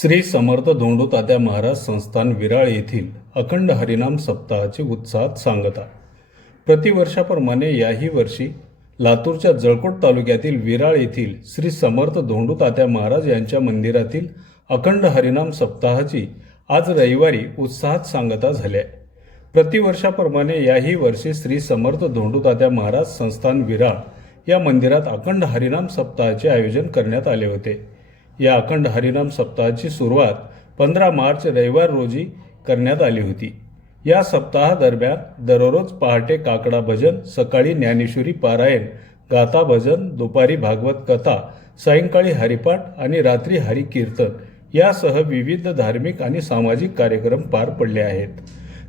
श्री समर्थ धोंडू तात्या महाराज संस्थान विराळ येथील अखंड हरिनाम सप्ताहाची उत्साहात सांगता। प्रतिवर्षाप्रमाणे याही वर्षी लातूरच्या जळकोट तालुक्यातील विराळ येथील श्री समर्थ धोंडू तात्या महाराज यांच्या मंदिरातील अखंड हरिनाम सप्ताहाची आज रविवारी उत्साहात सांगता झाली। प्रतिवर्षाप्रमाणे याही वर्षी श्री समर्थ धोंडू तात्या महाराज संस्थान विराळ या मंदिरात अखंड हरिनाम सप्ताहाचे आयोजन करण्यात आले होते। या अखंड हरिनाम सप्ताहाची सुरुवात 15 मार्च रविवार रोजी करण्यात आली होती। या सप्ताहादरम्यान दररोज पहाटे काकडा भजन, सकाळी ज्ञानेश्वरी पारायण, गाथा भजन, दुपारी भागवत कथा, सायंकाळी हरिपाठ आणि रात्री हरिकीर्तन यासह विविध धार्मिक आणि सामाजिक कार्यक्रम पार पडले आहेत।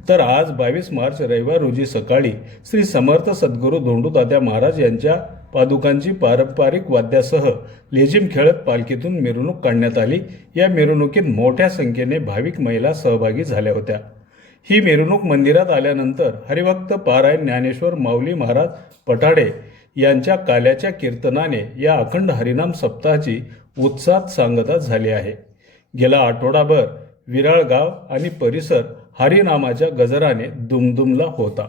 तर आज 22 मार्च रविवार रोजी सकाळी श्री समर्थ सद्गुरू धोंडू तात्या महाराज यांच्या पादुकांची पारंपरिक वाद्यासह लेझिम खेळत पालखीतून मिरवणूक काढण्यात आली। या मिरवणुकीत मोठ्या संख्येने भाविक महिला सहभागी झाल्या होत्या। ही मिरवणूक मंदिरात आल्यानंतर हरिभक्त पारायण ज्ञानेश्वर माऊली महाराज पठाडे यांच्या काल्याच्या कीर्तनाने या अखंड हरिनाम सप्ताहाची उत्साहात सांगता झाली आहे। गेला आठवडाभर विराळ गाव आणि परिसर हरिनामाच्या गजराने दुमदुमला होता।